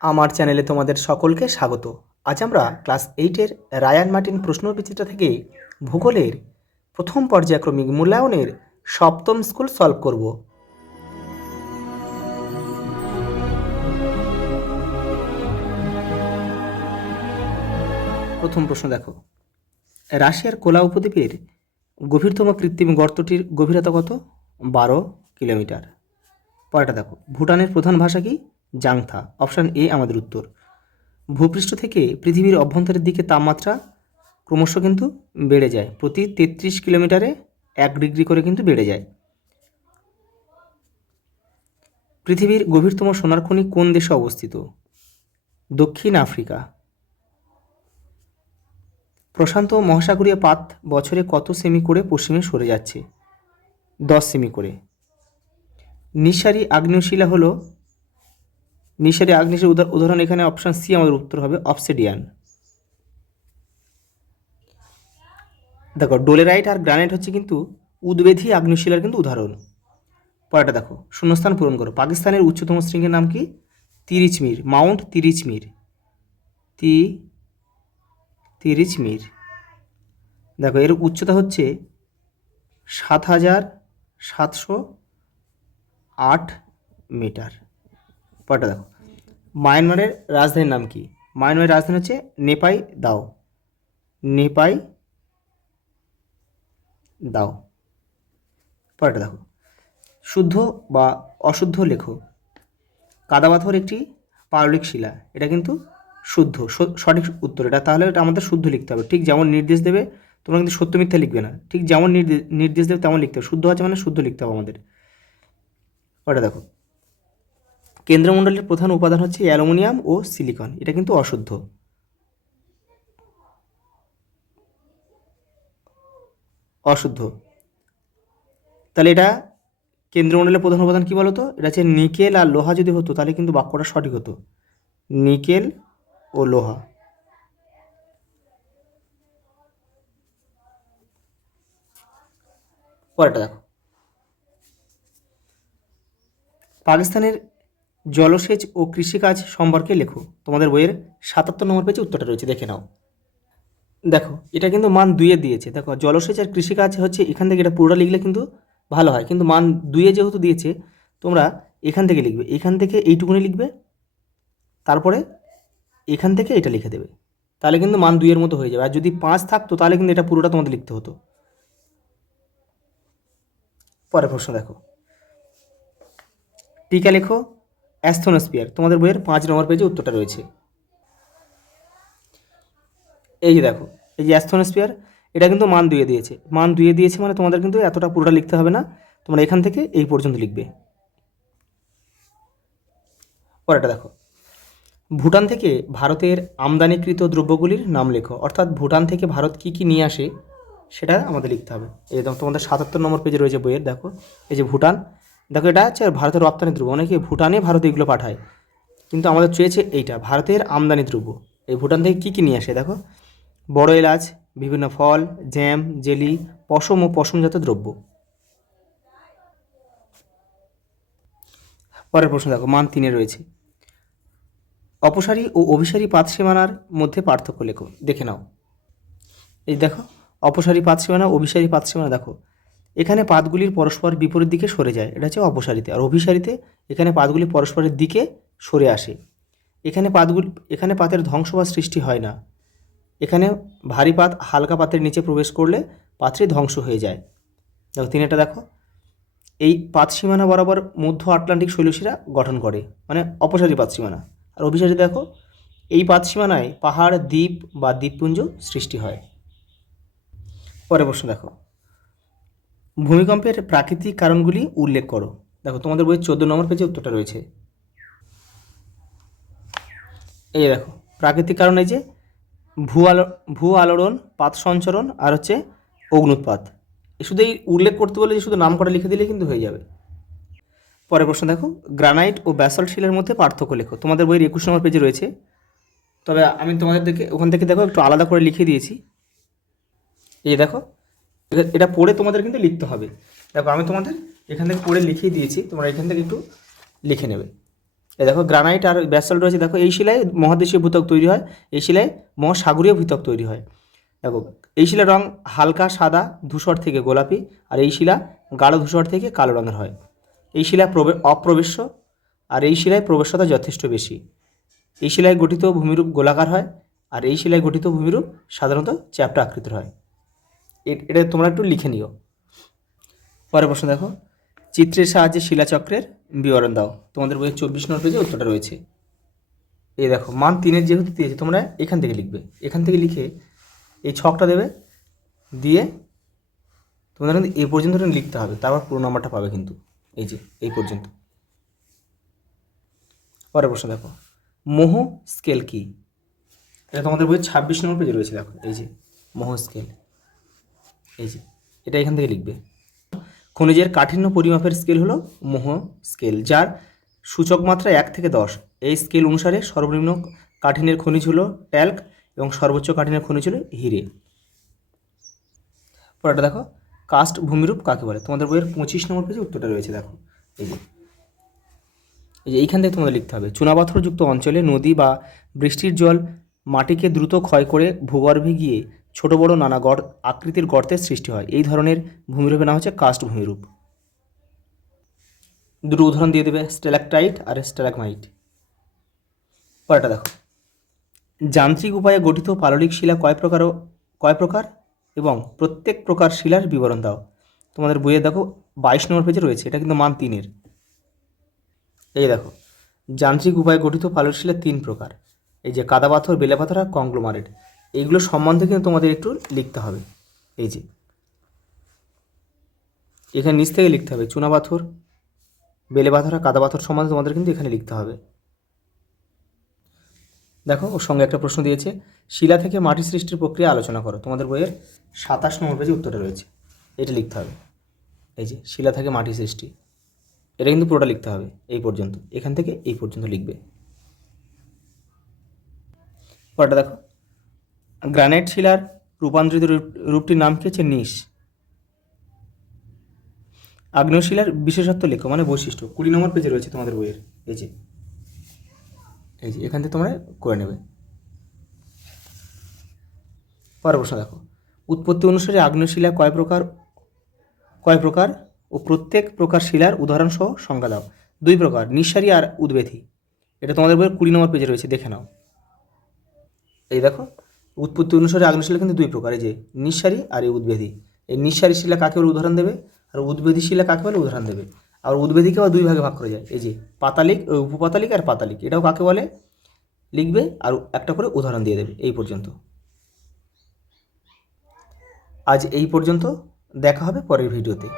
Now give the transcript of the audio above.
আমার চ্যানেলে তোমাদের সকলকে স্বাগত। আজ আমরা ক্লাস 8-এর রায়ান মার্টিন প্রশ্নবিচিত্রা থেকে ভূগোলের প্রথম পর্যায়ক্রমিক মূল্যায়নের সপ্তম স্কুল সলভ করব। প্রথম প্রশ্ন দেখো, রাশিয়ার কোলা উপদ্বীপের গভীরতম কৃত্রিম গর্তটির গভীরতা কত? 12 কিলোমিটার। পরেরটা দেখো, ভুটানের প্রধান ভাষা কি? জাংথা। অপশান এ আমাদের উত্তর। ভূপৃষ্ঠ থেকে পৃথিবীর অভ্যন্তরের দিকে তাপমাত্রা ক্রমশ কিন্তু বেড়ে যায়, প্রতি 33 কিলোমিটারে 1 ডিগ্রি করে কিন্তু বেড়ে যায়। পৃথিবীর গভীরতম সোনার খনি কোন দেশে অবস্থিত? দক্ষিণ আফ্রিকা। প্রশান্ত মহাসাগরীয় পাত বছরে কত সেমি করে পশ্চিমে সরে যাচ্ছে? 10 সেমি করে। নিঃসারী আগ্নেয়শিলা হলো, নিঃসারী আগ্নেয়শিলার উদাহরণ এখানে অপশান সি আমাদের উত্তর হবে, অবসিডিয়ান। দেখো, ডোলেরাইট আর গ্রানাইট হচ্ছে কিন্তু উদ্বেধী আগ্নেয়শিলার কিন্তু উদাহরণ। পরেরটা দেখো, শূন্যস্থান পূরণ করো। পাকিস্তানের উচ্চতম শৃঙ্গের নাম কি? তিরিচমির, মাউন্ট তিরিচমির। তিরিচমির। দেখো, এর উচ্চতা হচ্ছে 7,708 মিটার। পরেরটা দেখো, মায়ানমারের রাজধানীর নাম কি? মায়ানমারের রাজধানী হচ্ছে নেপাই দাও। নেপাই দাও। পরেরটা দেখো, শুদ্ধ বা অশুদ্ধ লেখো। কাদাপাথর একটি পাললিক শিলা, এটা কিন্তু শুদ্ধ, সঠিক উত্তর এটা। তাহলে এটা আমাদের শুদ্ধ লিখতে হবে। ঠিক যেমন নির্দেশ দেবে, তোমরা কিন্তু সত্য মিথ্যা লিখবে না, ঠিক যেমন নির্দেশ দেবে তেমন লিখতে হবে। শুদ্ধ আছে মানে শুদ্ধ লিখতে হবে আমাদের। ওটা দেখো, কেন্দ্রমণ্ডলের প্রধান উপাদান হচ্ছে অ্যালুমিনিয়াম ও সিলিকন, এটা কিন্তু অশুদ্ধ। অশুদ্ধ। তাহলে এটা কেন্দ্রমণ্ডলের প্রধান উপাদান কি বলতো? এটা হচ্ছে নিকেল আর লোহা। যদি হতো তাহলে কিন্তু বাক্যটা সঠিক হতো, নিকেল ও লোহা। পরেরটা দেখো, পাকিস্তানের জলসেচ ও কৃষিকাজ সম্পর্কে লেখো। তোমাদের বইয়ের 77 নম্বর পেজে উত্তরটা রয়েছে, দেখে নাও। দেখো, এটা কিন্তু মান 2-এ দিয়েছে। দেখো, জলসেচ আর কৃষিকাজ হচ্ছে এখান থেকে, এটা পুরোটা লিখলে কিন্তু ভালো হয়, কিন্তু মান 2-এ যেহেতু দিয়েছে তোমরা এখান থেকে লিখবে, এখান থেকে এইটুকুনি লিখবে, তারপরে এখান থেকে এটা লিখে দেবে, তাহলে কিন্তু মান 2-এর মতো হয়ে যাবে। আর যদি 5 থাকতো তাহলে কিন্তু এটা পুরোটা তোমাদের লিখতে হতো। পরের প্রশ্ন দেখো, টিকা লেখো অ্যাস্থনোস্ফিয়ার। তোমাদের বইয়ের 5 নম্বর পেজে উত্তরটা রয়েছে। এই যে দেখো, এই যে অ্যাস্থনোস্ফিয়ার, এটা কিন্তু মান 2-এ দিয়েছে। মান 2-এ দিয়েছে মানে তোমাদের কিন্তু এতটা পুরোটা লিখতে হবে না, তোমরা এখান থেকে এই পর্যন্ত লিখবে। পরেরটা দেখো, ভুটান থেকে ভারতের আমদানিকৃত দ্রব্যগুলির নাম লেখো। অর্থাৎ ভুটান থেকে ভারত কি কি নিয়ে আসে সেটা আমাদের লিখতে হবে। এই দেখো, তোমাদের 77 নম্বর পেজে রয়েছে বইয়ের। দেখো, এই যে ভুটান, দেখো এটা হচ্ছে ভারতের রপ্তানি দ্রব্য, অনেকে ভুটানে ভারতে এগুলো পাঠায়, কিন্তু আমাদের চেয়েছে এইটা ভারতের আমদানি দ্রব্য। এই ভুটান থেকে কী কী নিয়ে আসে দেখো, বড় এলাচ, বিভিন্ন ফল, জ্যাম, জেলি, পশম ও পশমজাত দ্রব্য। পরের প্রশ্ন দেখো, মান 3-এ রয়েছে, অপসারী ও অভিসারী পাত সীমানার মধ্যে পার্থক্য লেখো। দেখে নাও, এই দেখো, অপসারী পাত সীমানা, অভিসারী পাত সীমানা। দেখো, এখানে পাতগুলির পরস্পর বিপরীত দিকে সরে যায়, এটা হচ্ছে অপসারিতে। আর অভিসারিতে এখানে পাতগুলি পরস্পরের দিকে সরে আসে। এখানে পাতের ধ্বংস বা সৃষ্টি হয় না। এখানে ভারী পাত হালকা পাতের নিচে প্রবেশ করলে পাতটি ধ্বংস হয়ে যায়। দেখো, 3-এটা দেখো, এই পাত সীমানা বরাবর মধ্য আটলান্টিক শৈলশিরা গঠন করে, মানে অপসারী পাত সীমানা। আর অভিসারী দেখো, এই পাত সীমানায় পাহাড়, দ্বীপ বা দ্বীপপুঞ্জ সৃষ্টি হয়। পরের প্রশ্ন দেখো, ভূমিকম্পের প্রাকৃতিক কারণগুলি উল্লেখ করো। দেখো, তোমাদের বইয়ের 14 নম্বর পেজে উত্তরটা রয়েছে। এই দেখো, প্রাকৃতিক কারণ এই যে ভূ আলোড়ন, পাত সঞ্চরণ আর হচ্ছে অগ্নুৎপাত। শুধু এই উল্লেখ করতে বলে শুধু নাম করা লিখে দিলে কিন্তু হয়ে যাবে। পরের প্রশ্ন দেখো, গ্রানাইট ও ব্যাসল্ট শিলার মধ্যে পার্থক্য লেখো। তোমাদের বইয়ের 21 নম্বর পেজে রয়েছে, তবে আমি তোমাদেরকে ওখান থেকে দেখো একটু আলাদা করে লিখে দিয়েছি। এই দেখো, এটা পড়ে তোমাদের কিন্তু লিখতে হবে। দেখো, আমি তোমাদের এখান থেকে পড়ে লিখিয়ে দিয়েছি, তোমরা এখান থেকে একটু লিখে নেবে। এই দেখো গ্রানাইট আর ব্যাসল্ট রয়েছে। দেখো এই শিলায় মহাদেশীয় ভূত্বক তৈরি হয়, এই শিলায় মহাসাগরীয় ভূত্বক তৈরি হয়। দেখো এই শিলার রং হালকা সাদা ধূসর থেকে গোলাপি, আর এই শিলা গাঢ় ধূসর থেকে কালো রঙের হয়। এই শিলা অপ্রবেশ্য, আর এই শিলায় প্রবেশ্যতা যথেষ্ট বেশি। এই শিলায় গঠিত ভূমিরূপ গোলাকার হয়, আর এই শিলায় গঠিত ভূমিরূপ সাধারণত চ্যাপ্টা আকৃতির হয়। এটা তোমরা একটু লিখে নিও। পরের প্রশ্ন দেখো, চিত্রের সাহায্যে শিলাচক্রের বিবরণ দাও। তোমাদের বইয়ের 24 নম্বর পেজে উত্তরটা রয়েছে। এই দেখো মান 3 যেহেতু দিয়েছে, তোমরা এখান থেকে লিখবে, এখান থেকে লিখে এই ছকটা দেবে, দিয়ে তোমাদের কিন্তু এই পর্যন্ত লিখতে হবে, তারপর পুরো নাম্বারটা পাবে কিন্তু। এই যে এই পর্যন্ত। পরের প্রশ্ন দেখো, মোহ স্কেল কি? এটা তোমাদের বইয়ের 26 নম্বর পেজে রয়েছে। দেখো এই যে মোহ স্কেল, এই যে এটা এখান থেকে লিখবে। খনিজের কাঠিন্য পরিমাপের স্কেল হলো মোহ স্কেল, যার সূচক মাত্রা 1 থেকে 10। এই স্কেল অনুসারে সর্বনিম্ন কাঠিন্যের খনিজ হলো ট্যাল্ক এবং সর্বোচ্চ কাঠিন্যের খনিজ হলো হিরে। পরেরটা দেখো, কাস্ট ভূমিরূপ কাকে বলে? তোমাদের বইয়ের 25 নম্বর পেজে উত্তরটা রয়েছে। দেখো এই যে এইখান থেকে তোমাদের লিখতে হবে, চুনাপাথরযুক্ত অঞ্চলে নদী বা বৃষ্টির জল মাটিকে দ্রুত ক্ষয় করে ভূগর্ভে গিয়ে ছোট বড় নানা আকৃতির গর্তের সৃষ্টি হয়। এই ধরনের ভূমিরূপের নাম হচ্ছে কাস্ট ভূমিরূপ। দুটো উদাহরণ দিয়ে দেবে, স্ট্যালাকটাইট আর স্ট্যালাগমাইট। পরেরটা দেখো, যান্ত্রিক উপায়ে গঠিত পাললিক শিলা কয় প্রকার এবং প্রত্যেক প্রকার শিলার বিবরণ দাও। তোমাদের বইয়ে দেখো 22 নম্বর পেজে রয়েছে, এটা কিন্তু মান 3। এই দেখো, যান্ত্রিক উপায়ে গঠিত পাললিক শিলা 3 প্রকার। এই যে কাদা পাথর, বেলে পাথর আর কংগ্লোমারেট। এইগুলো সম্বন্ধে কিন্তু তোমাদের একটু লিখতে হবে। এই যে এখানে নিচ থেকে লিখতে হবে, চুনা পাথর, বেলে পাথর আর কাদা পাথর সম্বন্ধে তোমাদের কিন্তু এখানে লিখতে হবে। দেখো ওর সঙ্গে একটা প্রশ্ন দিয়েছে, শিলা থেকে মাটি সৃষ্টির প্রক্রিয়া আলোচনা করো। তোমাদের বইয়ের 27 নম্বর পেজে উত্তরটা রয়েছে, এটা লিখতে হবে। এই যে শিলা থেকে মাটি সৃষ্টি, এটা কিন্তু পুরোটা লিখতে হবে এই পর্যন্ত, এখান থেকে এই পর্যন্ত লিখবে। পরেরটা দেখো, গ্রানাইট শিলার রূপান্তরিত রূপটির নাম কি হচ্ছে? নিস। আগ্নেয় শিলার বিশেষত্ব লেখো, মানে বৈশিষ্ট্য। 20 নম্বর পেজে রয়েছে তোমাদের বইয়ের। এই যে এখান থেকে তোমরা করে নেবে। পরের প্রশ্ন দেখো, উৎপত্তি অনুসারে আগ্নেয় শিলা কয় প্রকার ও প্রত্যেক প্রকার শিলার উদাহরণ সহ সংজ্ঞা দাও। 2 প্রকার, নিঃসারী আর উদ্বেধী। এটা তোমাদের বইয়ের 20 নম্বর পেজে রয়েছে, দেখে নাও। এই দেখো, উৎপত্তি অনুসারে আগ্নেয় শিলা কিন্তু 2 প্রকার, এই যে নিঃসারী আর এই উদ্বেধী। এই নিঃসারী শিলা কাকে বলে উদাহরণ দেবে, আর উদ্বেধী শিলা কাকে বলে উদাহরণ দেবে। আর উদ্বেধীকে আবার 2 ভাগে ভাগ করা যায়, এই যে পাতালিক, উপপাতালিক আর পাতালিক। এটাও কাকে বলে লিখবে, আর একটা করে উদাহরণ দিয়ে দেবে। এই পর্যন্ত। আজ এই পর্যন্ত, দেখা হবে পরের ভিডিওতে।